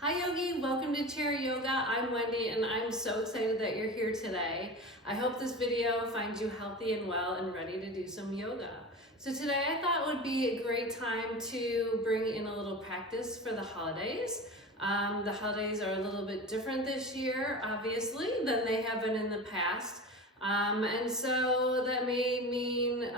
Hi Yogi, welcome to Chair Yoga. I'm Wendy and I'm so excited that you're here today. I hope this video finds you healthy and well and ready to do some yoga. So today I thought would be a great time to bring in a little practice for the holidays. The holidays are a little bit different this year, obviously, than they have been in the past. And so that may mean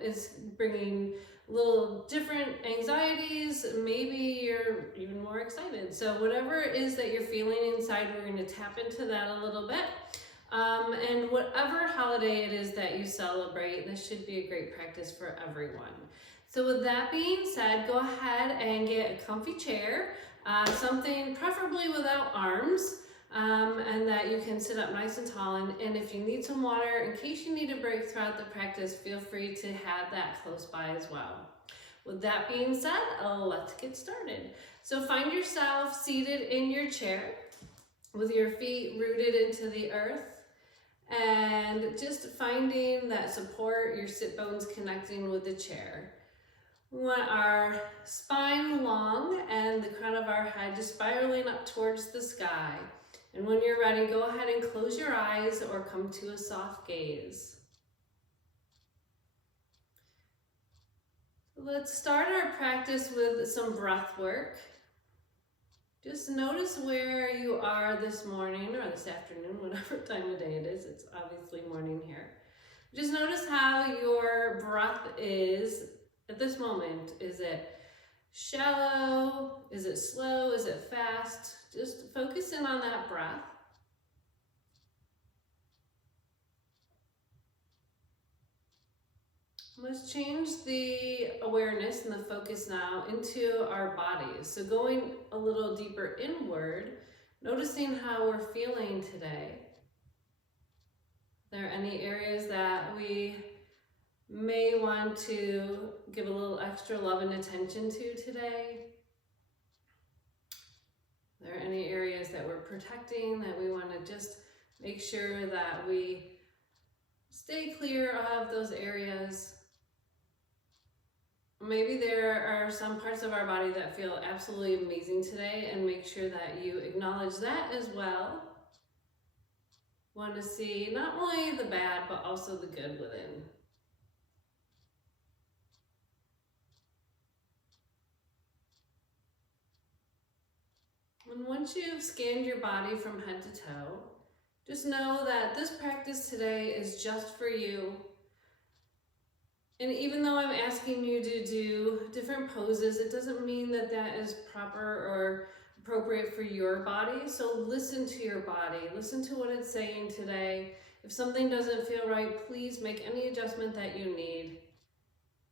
it's bringing little different anxieties. Maybe you're even more excited. So whatever it is that you're feeling inside, we're going to tap into that a little bit. And whatever holiday it is that you celebrate, this should be a great practice for everyone. So with that being said, go ahead and get a comfy chair, something preferably without arms, and that you can sit up nice and tall. And if you need some water, in case you need a break throughout the practice, feel free to have that close by as well. With that being said, let's get started. So find yourself seated in your chair with your feet rooted into the earth and just finding that support, your sit bones connecting with the chair. We want our spine long and the crown of our head just spiraling up towards the sky. And when you're ready, go ahead and close your eyes or come to a soft gaze. Let's start our practice with some breath work. Just notice where you are this morning or this afternoon, whatever time of day it is. It's obviously morning here. Just notice how your breath is at this moment. Is it shallow? Is it slow? Is it fast? Just focus in on that breath. Let's change the awareness and the focus now into our bodies. So going a little deeper inward, noticing how we're feeling today. Are there any areas that we may want to give a little extra love and attention to today? Are there any areas that we're protecting that we want to just make sure that we stay clear of those areas? Maybe there are some parts of our body that feel absolutely amazing today, and make sure that you acknowledge that as well. Want to see not only the bad, but also the good within. And once you've scanned your body from head to toe, just know that this practice today is just for you. And even though I'm asking you to do different poses, it doesn't mean that that is proper or appropriate for your body. So listen to your body. Listen to what it's saying today. If something doesn't feel right, please make any adjustment that you need.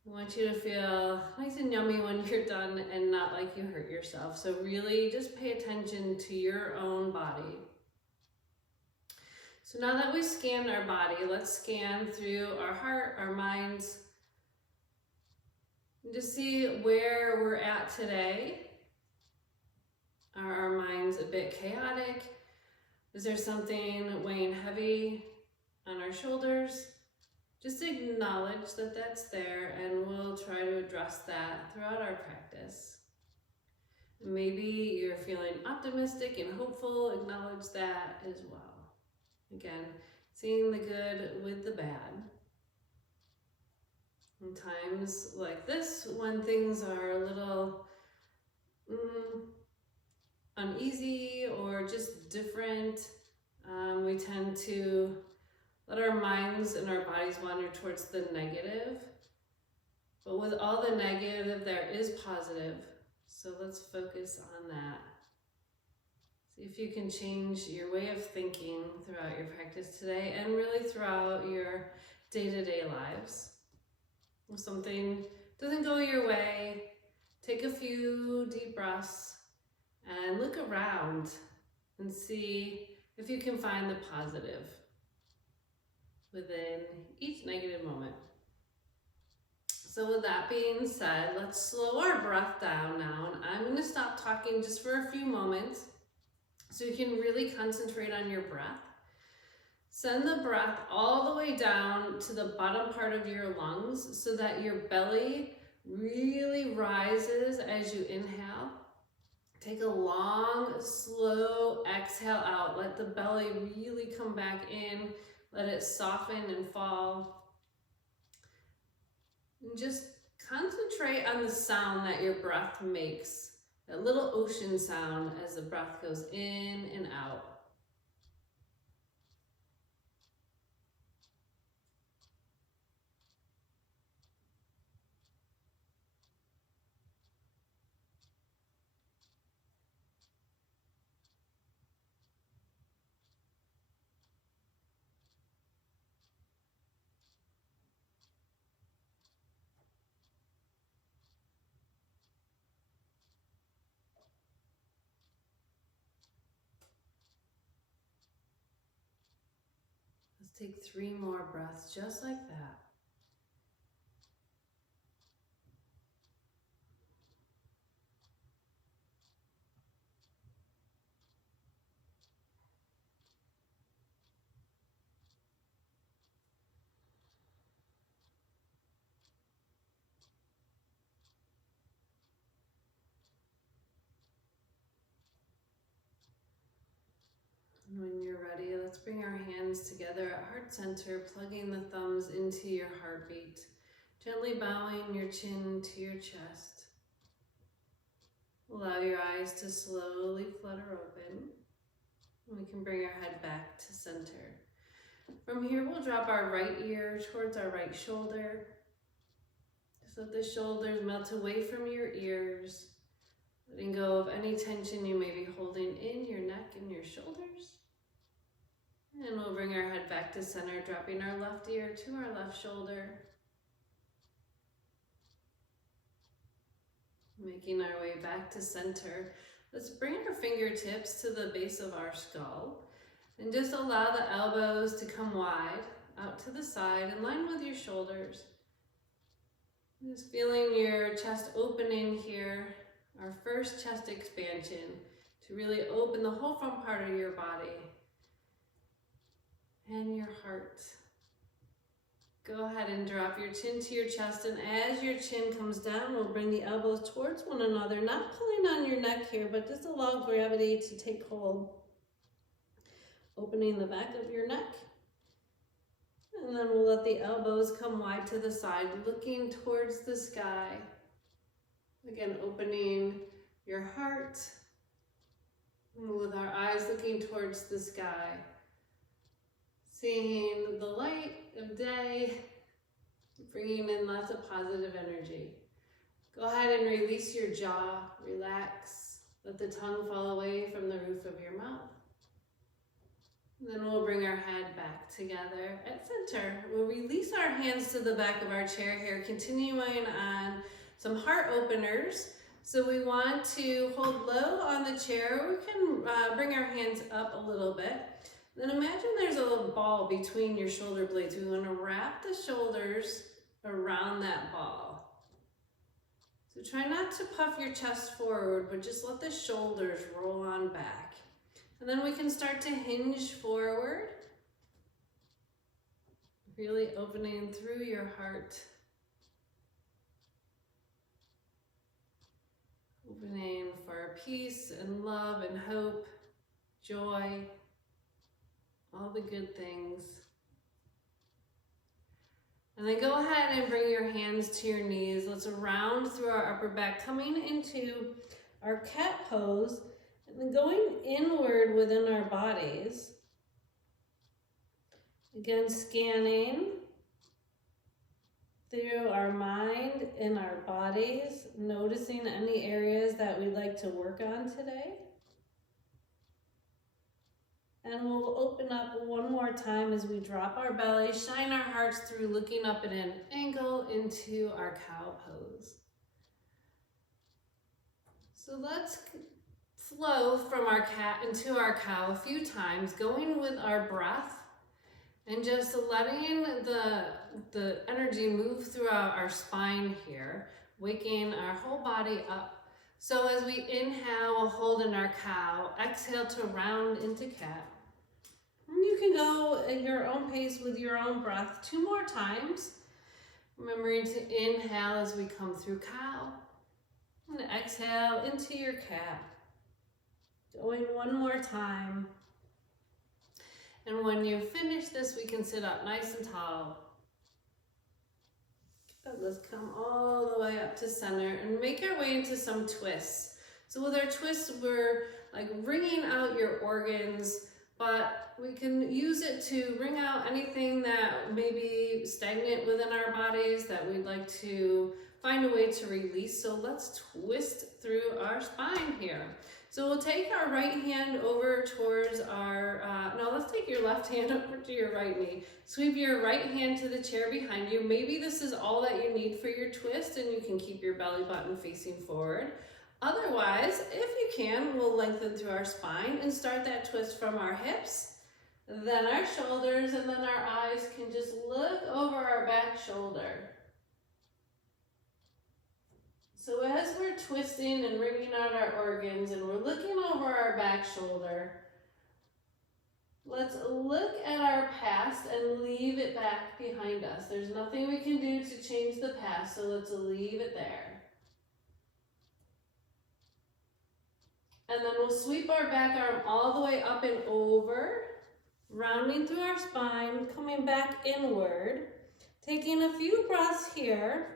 I want you to feel nice and yummy when you're done and not like you hurt yourself. So really just pay attention to your own body. So now that we've scanned our body, let's scan through our heart, our minds, and just see where we're at today. Are our minds a bit chaotic? Is there something weighing heavy on our shoulders? Just acknowledge that that's there, and we'll try to address that throughout our practice. Maybe you're feeling optimistic and hopeful, acknowledge that as well. Again, seeing the good with the bad. In times like this, when things are a little uneasy or just different, we tend to let our minds and our bodies wander towards the negative. But with all the negative, there is positive. So let's focus on that. See if you can change your way of thinking throughout your practice today and really throughout your day-to-day lives. If something doesn't go your way, take a few deep breaths and look around and see if you can find the positive within each negative moment. So with that being said, let's slow our breath down now, and I'm going to stop talking just for a few moments so you can really concentrate on your breath. Send the breath all the way down to the bottom part of your lungs so that your belly really rises as you inhale. Take a long long, slow exhale out. Let the belly really come back in. Let it soften and fall. And just concentrate on the sound that your breath makes. That little ocean sound as the breath goes in and out. Let's take 3 more breaths just like that. And when you're ready, let's bring our hands together at heart center, plugging the thumbs into your heartbeat. Gently bowing your chin to your chest. Allow your eyes to slowly flutter open. And we can bring our head back to center. From here, we'll drop our right ear towards our right shoulder. Just let the shoulders melt away from your ears, letting go of any tension you may be holding in your neck and your shoulders. And we'll bring our head back to center, dropping our left ear to our left shoulder. Making our way back to center. Let's bring our fingertips to the base of our skull. And just allow the elbows to come wide, out to the side, in line with your shoulders. Just feeling your chest opening here, our first chest expansion, to really open the whole front part of your body and your heart. Go ahead and drop your chin to your chest, and as your chin comes down, we'll bring the elbows towards one another, not pulling on your neck here, but just allow gravity to take hold. Opening the back of your neck. And then we'll let the elbows come wide to the side, looking towards the sky. Again, opening your heart. And with our eyes looking towards the sky. Seeing the light of day, bringing in lots of positive energy. Go ahead and release your jaw, relax. Let the tongue fall away from the roof of your mouth. And then we'll bring our head back together at center. We'll release our hands to the back of our chair here, continuing on some heart openers. So we want to hold low on the chair. We can bring our hands up a little bit. Then imagine there's a little ball between your shoulder blades. We want to wrap the shoulders around that ball. So try not to puff your chest forward, but just let the shoulders roll on back. And then we can start to hinge forward, really opening through your heart. Opening for peace and love and hope, joy, all the good things. And then go ahead and bring your hands to your knees. Let's round through our upper back, coming into our cat pose, and then going inward within our bodies. Again, scanning through our mind and our bodies, noticing any areas that we'd like to work on today. And we'll open up one more time as we drop our belly, shine our hearts through, looking up at an angle into our cow pose. So let's flow from our cat into our cow a few times, going with our breath and just letting the energy move throughout our spine here, waking our whole body up. So as we inhale, we'll hold in our cow, exhale to round into cat. And you can go at your own pace with your own breath 2 more times. Remembering to inhale as we come through cow and exhale into your cat. Going one more time. And when you finish this, we can sit up nice and tall. Let's come all the way up to center and make our way into some twists. So with our twists, we're like wringing out your organs, but we can use it to wring out anything that may be stagnant within our bodies that we'd like to find a way to release. So let's twist through our spine here. So we'll take our right hand over towards our, let's take your left hand over to your right knee. Sweep your right hand to the chair behind you. Maybe this is all that you need for your twist and you can keep your belly button facing forward. Otherwise, if you can, we'll lengthen through our spine and start that twist from our hips, then our shoulders, and then our eyes can just look over our back shoulder. So as we're twisting and wringing out our organs and we're looking over our back shoulder, let's look at our past and leave it back behind us. There's nothing we can do to change the past, so let's leave it there. And then we'll sweep our back arm all the way up and over, rounding through our spine, coming back inward, taking a few breaths here.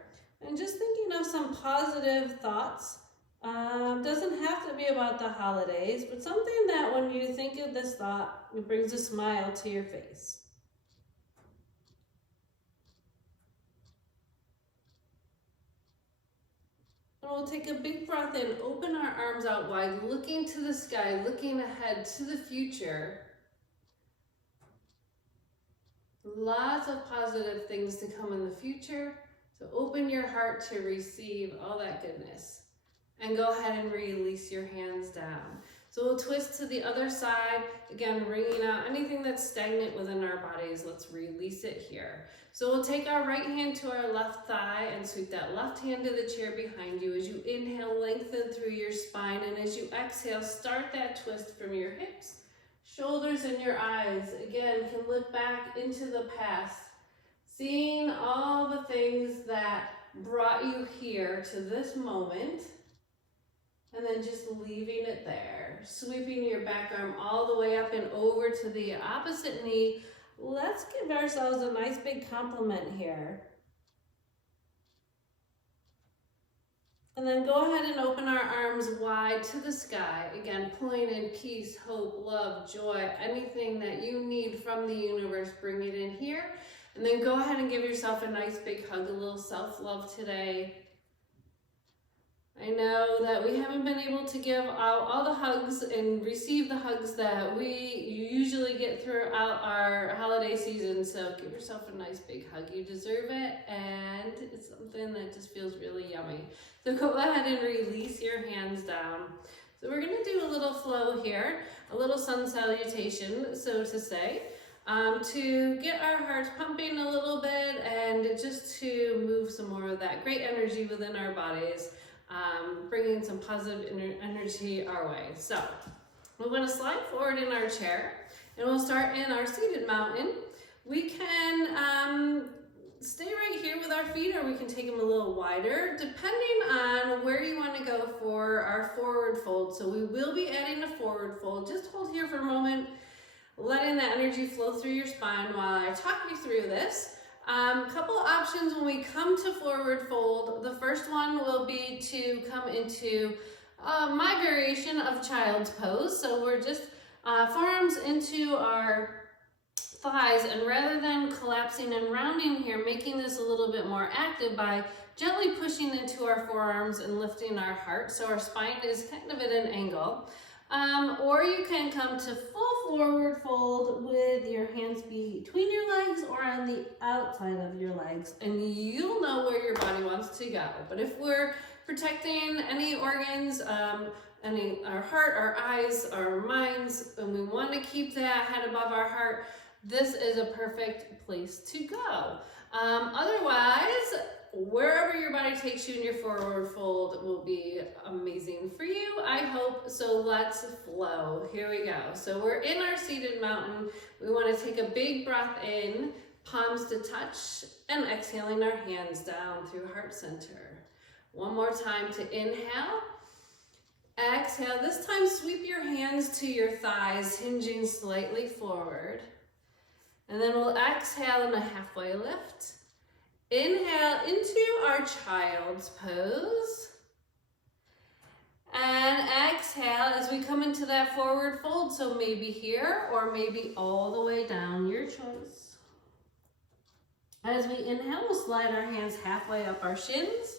And just thinking of some positive thoughts. Doesn't have to be about the holidays, but something that when you think of this thought, it brings a smile to your face. And we'll take a big breath in, open our arms out wide, looking to the sky, looking ahead to the future. Lots of positive things to come in the future. So open your heart to receive all that goodness. And go ahead and release your hands down. So we'll twist to the other side. Again, wringing out anything that's stagnant within our bodies. Let's release it here. So we'll take our right hand to our left thigh and sweep that left hand to the chair behind you. As you inhale, lengthen through your spine. And as you exhale, start that twist from your hips, shoulders, and your eyes. Again, can look back into the past. Seeing all the things that brought you here to this moment, and then just leaving it there. Sweeping your back arm all the way up and over to the opposite knee. Let's give ourselves a nice big compliment here. And then go ahead and open our arms wide to the sky. Again, pulling in peace, hope, love, joy, anything that you need from the universe, bring it in here. And then go ahead and give yourself a nice big hug, a little self-love today. I know that we haven't been able to give out all the hugs and receive the hugs that we usually get throughout our holiday season, so give yourself a nice big hug. You deserve it, and it's something that just feels really yummy. So go ahead and release your hands down. So we're going to do a little flow here, a little sun salutation, so to say. To get our hearts pumping a little bit and just to move some more of that great energy within our bodies, bringing some positive energy our way. So we want to slide forward in our chair and we'll start in our seated mountain. We can stay right here with our feet, or we can take them a little wider depending on where you want to go for our forward fold. So we will be adding a forward fold. Just hold here for a moment, letting that energy flow through your spine while I talk you through this. Couple options when we come to forward fold. The first one will be to come into my variation of child's pose. So we're just forearms into our thighs, and rather than collapsing and rounding here, making this a little bit more active by gently pushing into our forearms and lifting our heart so our spine is kind of at an angle. Or you can come to full forward fold with your hands between your legs or on the outside of your legs, and you'll know where your body wants to go. But if we're protecting any organs, our heart, our eyes, our minds, and we want to keep that head above our heart, this is a perfect place to go. Otherwise, wherever your body takes you in your forward fold will be amazing for you, I hope. So let's flow. Here we go. So we're in our seated mountain. We want to take a big breath in, palms to touch, and exhaling our hands down through heart center. One more time to inhale Exhale. This time sweep your hands to your thighs, hinging slightly forward. And then we'll exhale in a halfway lift. Inhale into our child's pose. And exhale as we come into that forward fold. So maybe here or maybe all the way down, your choice. As we inhale, we'll slide our hands halfway up our shins.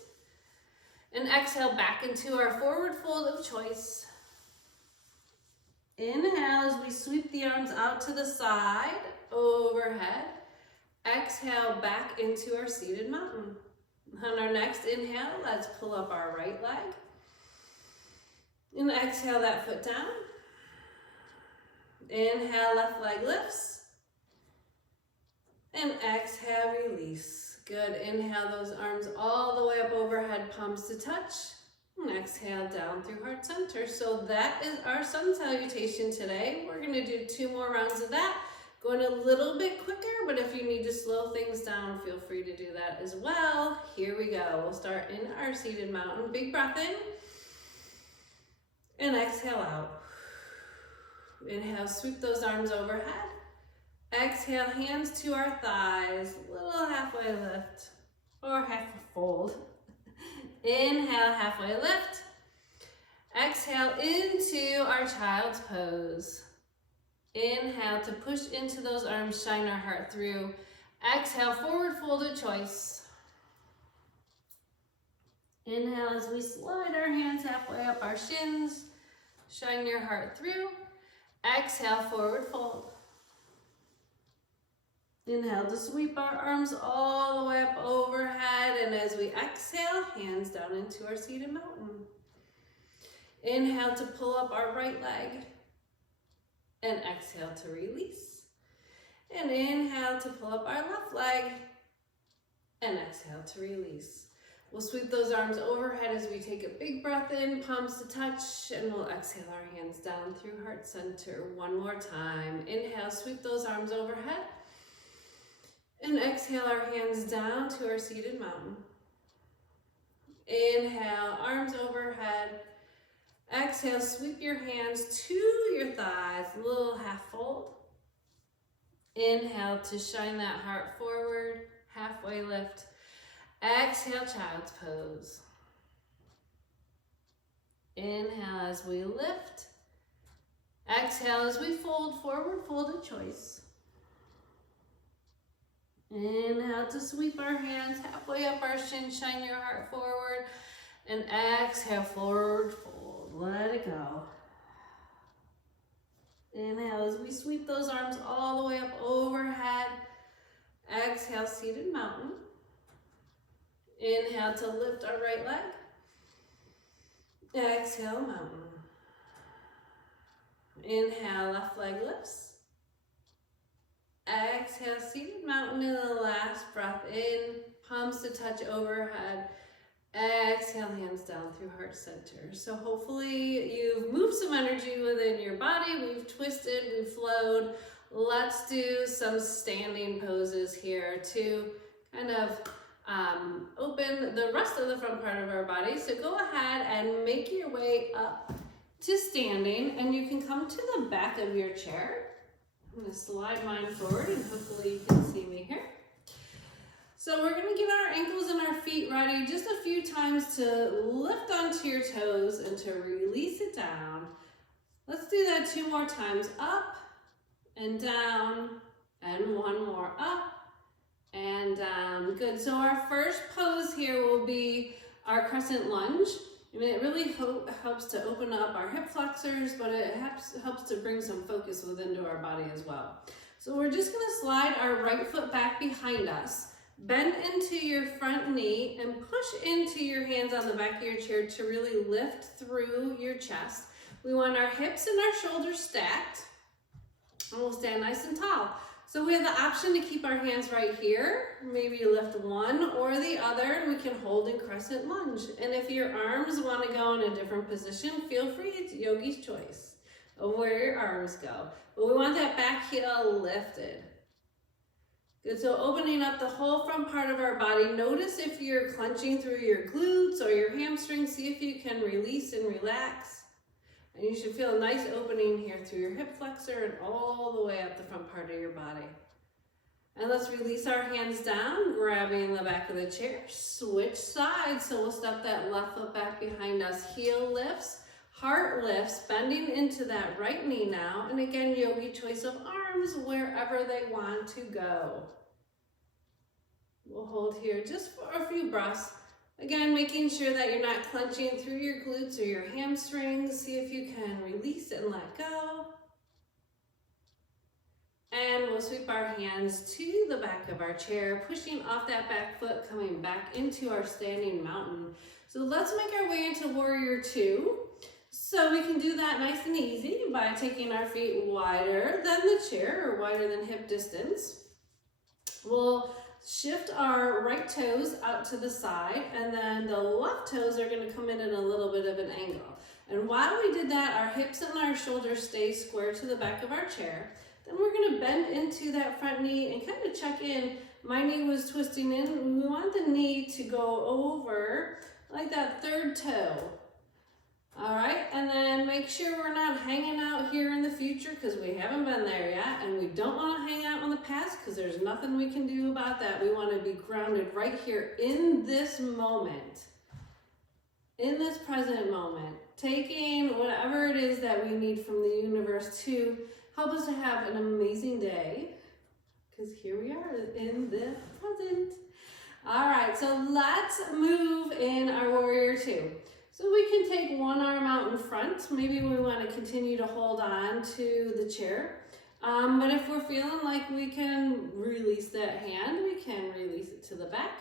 And exhale back into our forward fold of choice. Inhale as we sweep the arms out to the side, overhead. Exhale back into our seated mountain. On our next inhale, let's pull up our right leg. And exhale that foot down. Inhale, left leg lifts. And exhale, release. Good. Inhale those arms all the way up overhead, palms to touch. And exhale down through heart center. So that is our sun salutation today. We're going to do 2 more rounds of that. Going a little bit quicker, but if you need to slow things down, feel free to do that as well. Here we go. We'll start in our seated mountain. Big breath in. And exhale out. Inhale, sweep those arms overhead. Exhale, hands to our thighs, little halfway lift or half a fold. Inhale, halfway lift. Exhale into our child's pose. Inhale to push into those arms, shine our heart through. Exhale, forward fold of choice. Inhale as we slide our hands halfway up our shins, shine your heart through. Exhale, forward fold. Inhale to sweep our arms all the way up overhead, and as we exhale, hands down into our seated mountain. Inhale to pull up our right leg, and exhale to release. And inhale to pull up our left leg, and exhale to release. We'll sweep those arms overhead as we take a big breath in, palms to touch, and we'll exhale our hands down through heart center. One more time. Inhale, sweep those arms overhead. And exhale our hands down to our seated mountain. Inhale, arms overhead. Exhale, sweep your hands to your thighs, little half fold. Inhale to shine that heart forward, halfway lift. Exhale, child's pose. Inhale as we lift. Exhale as we fold, forward fold of choice. Inhale to sweep our hands halfway up our shin, shine your heart forward. And exhale, forward fold. Let it go. Inhale as we sweep those arms all the way up overhead. Exhale, seated mountain. Inhale to lift our right leg. Exhale, mountain. Inhale, left leg lifts. Exhale, seated mountain in the last breath in, palms to touch overhead. Exhale, hands down through heart center. So hopefully you've moved some energy within your body. We've twisted, we've flowed. Let's do some standing poses here to kind of open the rest of the front part of our body. So go ahead and make your way up to standing, and you can come to the back of your chair. I'm going to slide mine forward and hopefully you can see me here. So we're going to get our ankles and our feet ready just a few times to lift onto your toes and to release it down. Let's do that 2 more times. Up and down, and 1 more. Up and down. Good. So our first pose here will be our Crescent Lunge. I mean, it really helps to open up our hip flexors, but it helps to bring some focus within our body as well. So we're just going to slide our right foot back behind us, bend into your front knee, and push into your hands on the back of your chair to really lift through your chest. We want our hips and our shoulders stacked, and we'll stand nice and tall. So we have the option to keep our hands right here. Maybe you lift one or the other, and we can hold in Crescent Lunge. And if your arms want to go in a different position, feel free. It's yogi's choice of where your arms go. But we want that back heel lifted. Good, so opening up the whole front part of our body. Notice if you're clenching through your glutes or your hamstrings. See if you can release and relax. And you should feel a nice opening here through your hip flexor and all the way up the front part of your body. And let's release our hands down, grabbing the back of the chair. Switch sides. So we'll step that left foot back behind us. Heel lifts, heart lifts, bending into that right knee now. And again, yogi choice of arms wherever they want to go. We'll hold here just for a few breaths. Again, making sure that you're not clenching through your glutes or your hamstrings. See if you can release and let go. And we'll sweep our hands to the back of our chair, pushing off that back foot, coming back into our standing mountain. So let's make our way into Warrior Two. So we can do that nice and easy by taking our feet wider than the chair or wider than hip distance. We'll shift our right toes out to the side, and then the left toes are going to come in at a little bit of an angle. And while we did that, our hips and our shoulders stay square to the back of our chair. Then we're going to bend into that front knee and kind of check in. My knee was twisting in. We want the knee to go over like that third toe. All right, and then make sure we're not hanging out here in the future because we haven't been there yet, and we don't want to hang out in the past because there's nothing we can do about that. We want to be grounded right here in this moment, in this present moment, taking whatever it is that we need from the universe to help us to have an amazing day, because here we are in the present. All right, so let's move in our Warrior Two. So we can take one arm out in front. Maybe we want to continue to hold on to the chair. But if we're feeling like we can release that hand, we can release it to the back.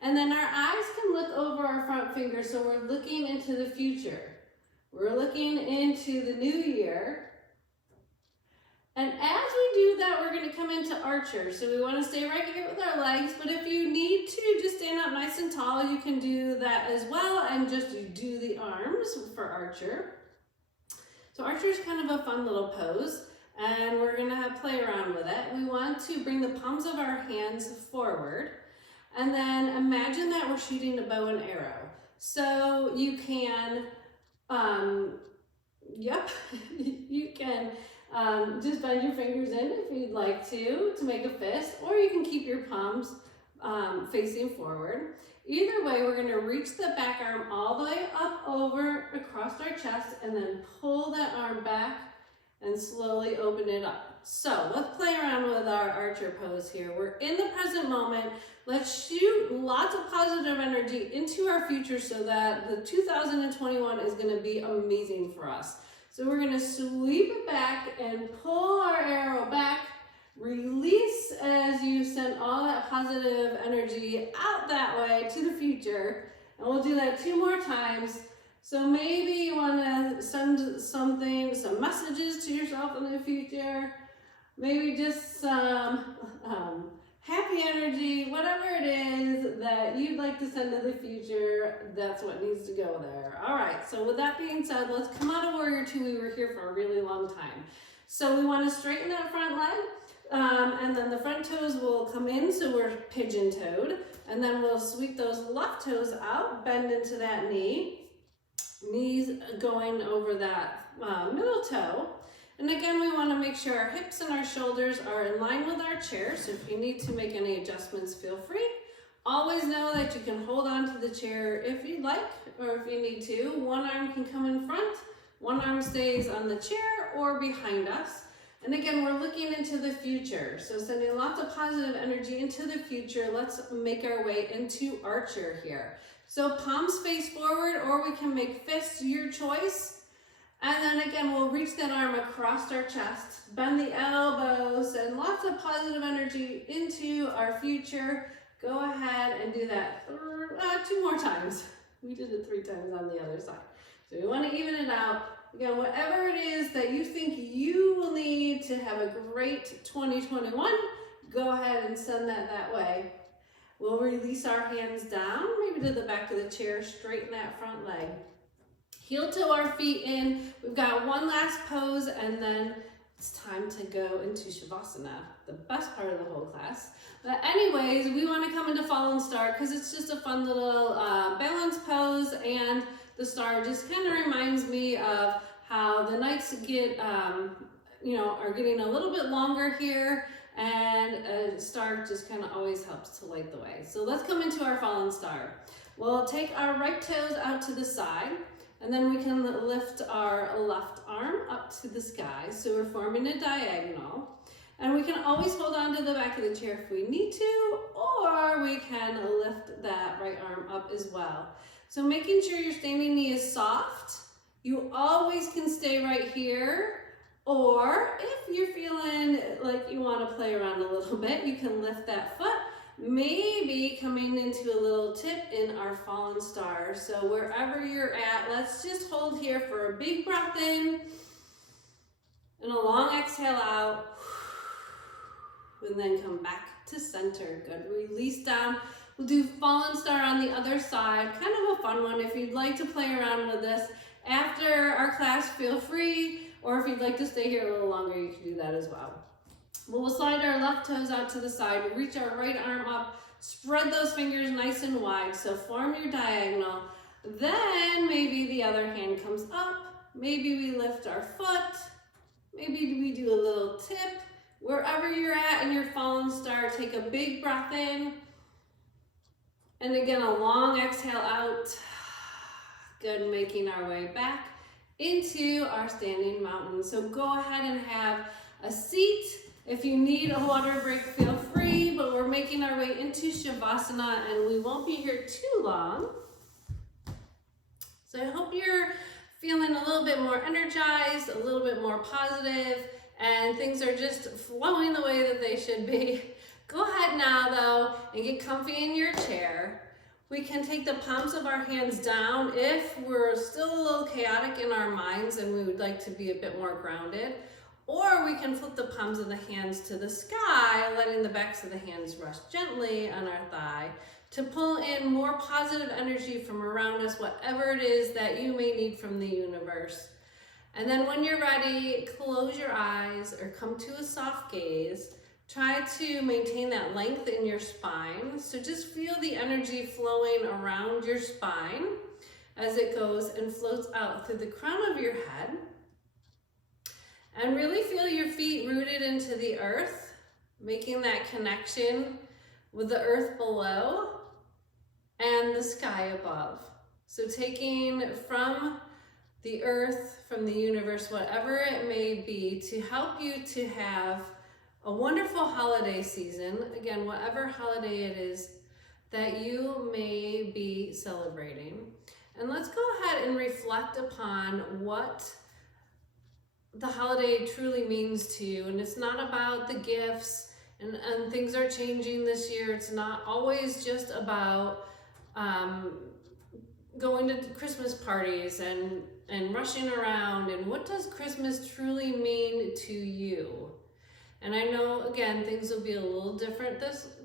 And then our eyes can look over our front fingers, so we're looking into the future. We're looking into the new year. And as we do that, we're going to come into Archer. So we want to stay right here with our legs, but if you need to just stand up nice and tall, you can do that as well, and just do the arms for Archer. So Archer is kind of a fun little pose, and we're going to play around with it. We want to bring the palms of our hands forward, and then imagine that we're shooting a bow and arrow. So you can, you can just bend your fingers in if you'd like to make a fist, or you can keep your palms facing forward. Either way, we're going to reach the back arm all the way up over across our chest, and then pull that arm back and slowly open it up. So let's play around with our Archer pose here. We're in the present moment. Let's shoot lots of positive energy into our future so that the 2021 is going to be amazing for us. So we're going to sweep it back and pull our arrow back, release as you send all that positive energy out that way to the future. And we'll do that 2 more times. So maybe you want to send some messages to yourself in the future. Maybe just some happy energy, whatever it is that you'd like to send to the future, that's what needs to go there. All right, so with that being said, let's come out of Warrior Two. We were here for a really long time. So we want to straighten that front leg, and then the front toes will come in, so we're pigeon-toed, and then we'll sweep those left toes out, bend into that knee, knees going over that middle toe. And again, we want to make sure our hips and our shoulders are in line with our chair. So if you need to make any adjustments, feel free. Always know that you can hold on to the chair if you'd like, or if you need to. One arm can come in front, one arm stays on the chair or behind us. And again, we're looking into the future. So sending lots of positive energy into the future. Let's make our way into Archer here. So palms face forward, or we can make fists, your choice. And then again, we'll reach that arm across our chest, bend the elbows, and lots of positive energy into our future. Go ahead and do that 2 more times. We did it 3 times on the other side. So we want to even it out. Again, whatever it is that you think you will need to have a great 2021, go ahead and send that way. We'll release our hands down, maybe to the back of the chair, straighten that front leg. Heel toe our feet in. We've got one last pose, and then it's time to go into Shavasana, the best part of the whole class. But anyways, we want to come into Fallen Star because it's just a fun little balance pose, and the star just kind of reminds me of how the nights get, are getting a little bit longer here, and a star just kind of always helps to light the way. So let's come into our fallen star. We'll take our right toes out to the side, and then we can lift our left arm up to the sky. So we're forming a diagonal. And we can always hold on to the back of the chair if we need to, or we can lift that right arm up as well. So making sure your standing knee is soft. You always can stay right here, or if you're feeling like you want to play around a little bit, you can lift that foot, maybe coming into a little tip in our fallen star. So wherever you're at, let's just hold here for a big breath in and a long exhale out. And then come back to center. Good. Release down. We'll do fallen star on the other side. Kind of a fun one. If you'd like to play around with this after our class, feel free. Or if you'd like to stay here a little longer, you can do that as well. We'll slide our left toes out to the side. Reach our right arm up. Spread those fingers nice and wide. So form your diagonal. Then maybe the other hand comes up. Maybe we lift our foot. Maybe we do a little tip. Wherever you're at in your fallen star, take a big breath in. And again, a long exhale out. Good, making our way back into our standing mountain. So go ahead and have a seat. If you need a water break, feel free, but we're making our way into Shavasana and we won't be here too long. So I hope you're feeling a little bit more energized, a little bit more positive, and things are just flowing the way that they should be. Go ahead now though and get comfy in your chair. We can take the palms of our hands down if we're still a little chaotic in our minds and we would like to be a bit more grounded. Or we can flip the palms of the hands to the sky, letting the backs of the hands rest gently on our thigh to pull in more positive energy from around us, whatever it is that you may need from the universe. And then when you're ready, close your eyes or come to a soft gaze. Try to maintain that length in your spine. So just feel the energy flowing around your spine as it goes and floats out through the crown of your head. And really feel your feet rooted into the earth, making that connection with the earth below and the sky above. So taking from the earth, from the universe, whatever it may be, to help you to have a wonderful holiday season. Again, whatever holiday it is that you may be celebrating. And let's go ahead and reflect upon what the holiday truly means to you. And it's not about the gifts, and things are changing this year. It's not always just about going to Christmas parties and rushing around, and what does Christmas truly mean to you? And I know, again, things will be a little different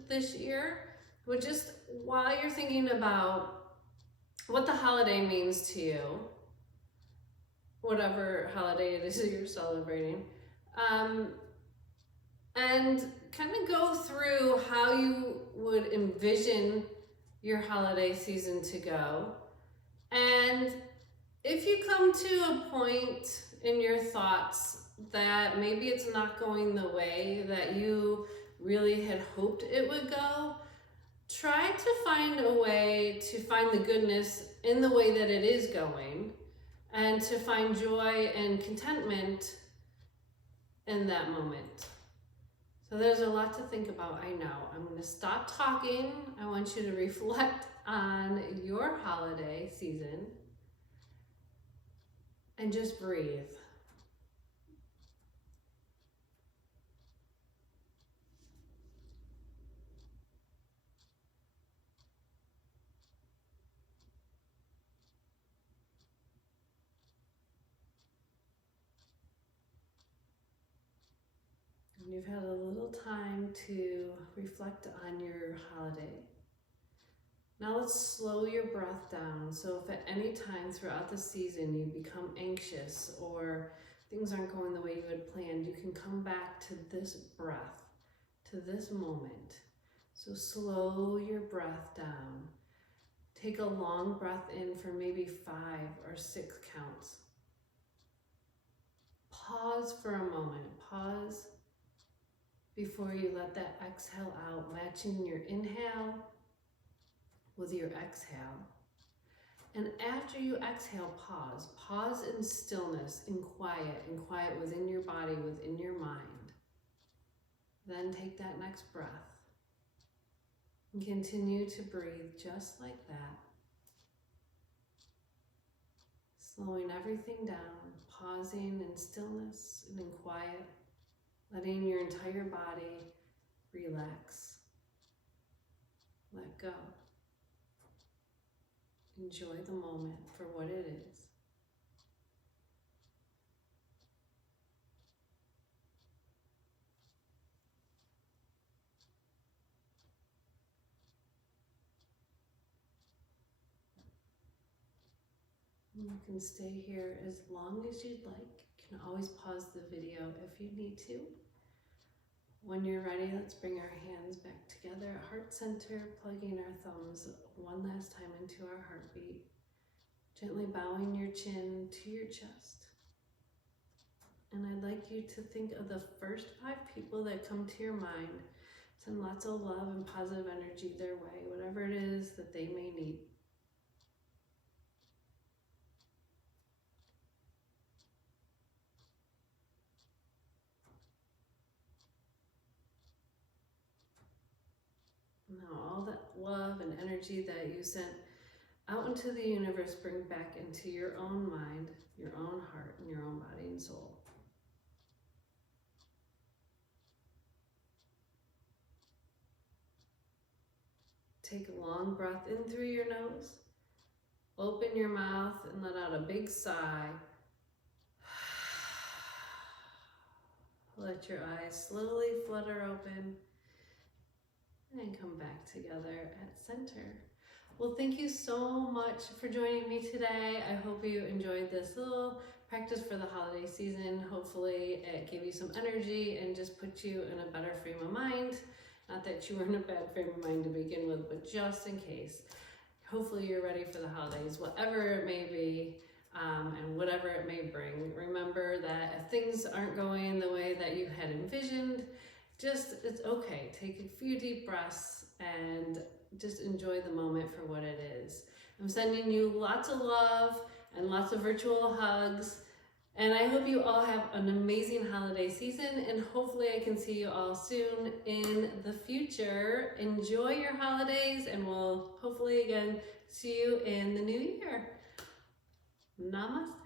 this year, but just while you're thinking about what the holiday means to you, whatever holiday it is that you're celebrating, and kind of go through how you would envision your holiday season to go. And if you come to a point in your thoughts that maybe it's not going the way that you really had hoped it would go, try to find a way to find the goodness in the way that it is going, and to find joy and contentment in that moment. So there's a lot to think about, I know. I'm going to stop talking. I want you to reflect on your holiday season and just breathe. And you've had a little time to reflect on your holiday. Now let's slow your breath down. So if at any time throughout the season you become anxious or things aren't going the way you had planned, you can come back to this breath, to this moment. So slow your breath down. Take a long breath in for maybe 5 or 6 counts. pause for a moment. Pause before you let that exhale out, matching your inhale with your exhale. And after you exhale, pause. Pause in stillness, in quiet within your body, within your mind. Then take that next breath. And continue to breathe just like that. Slowing everything down, pausing in stillness and in quiet, letting your entire body relax. Let go. Enjoy the moment for what it is. You can stay here as long as you'd like. You can always pause the video if you need to. When you're ready, let's bring our hands back together at heart center, plugging our thumbs one last time into our heartbeat. Gently bowing your chin to your chest. And I'd like you to think of the first 5 people that come to your mind. Send lots of love and positive energy their way, whatever it is that they may need. Now all that love and energy that you sent out into the universe, bring back into your own mind, your own heart, and your own body and soul. Take a long breath in through your nose. Open your mouth and let out a big sigh. Let your eyes slowly flutter open and come back together at center. Well, thank you so much for joining me today. I hope you enjoyed this little practice for the holiday season. Hopefully it gave you some energy and just put you in a better frame of mind. Not that you were in a bad frame of mind to begin with, but just in case. Hopefully you're ready for the holidays, whatever it may be, and whatever it may bring. Remember that if things aren't going the way that you had envisioned, it's okay. Take a few deep breaths and just enjoy the moment for what it is. I'm sending you lots of love and lots of virtual hugs. And I hope you all have an amazing holiday season, and hopefully I can see you all soon in the future. Enjoy your holidays, and we'll hopefully again see you in the new year. Namaste.